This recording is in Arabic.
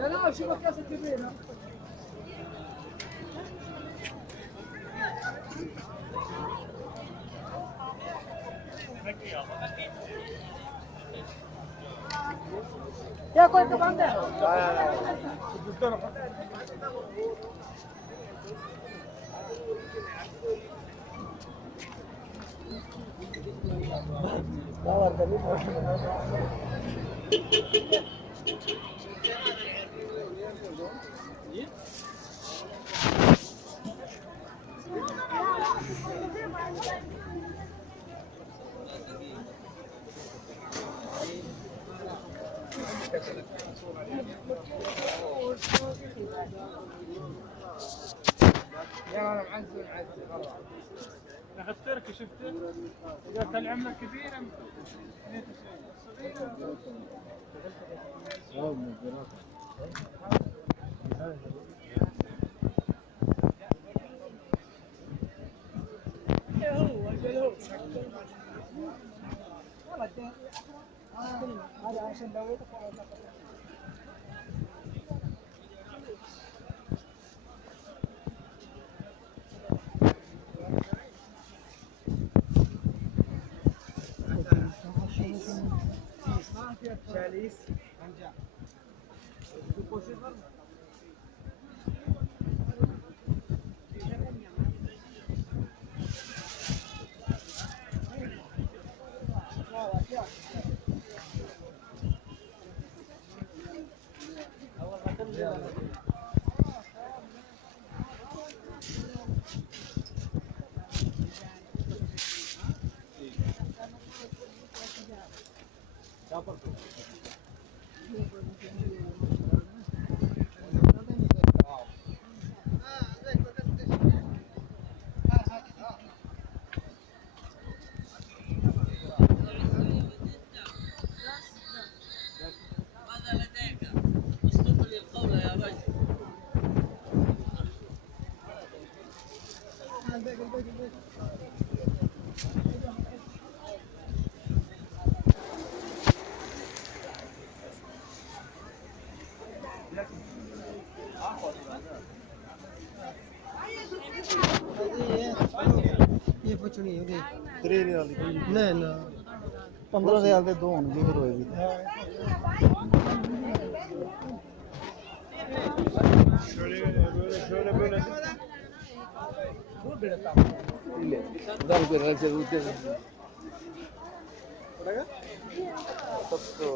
لا شو كاسة كبيرة. يا كويس كمان ده. يا انا معزل خلاص. اخذت تركي شفته؟ اذا كان العمله كبيره هذا عشان دويتك. شاليس ये कुछ नहीं होगी 3 रियाल दी नहीं ना 15 रियाल दे दो होंगे फिर होएगी şöyle böyle dal per la salute raga tutto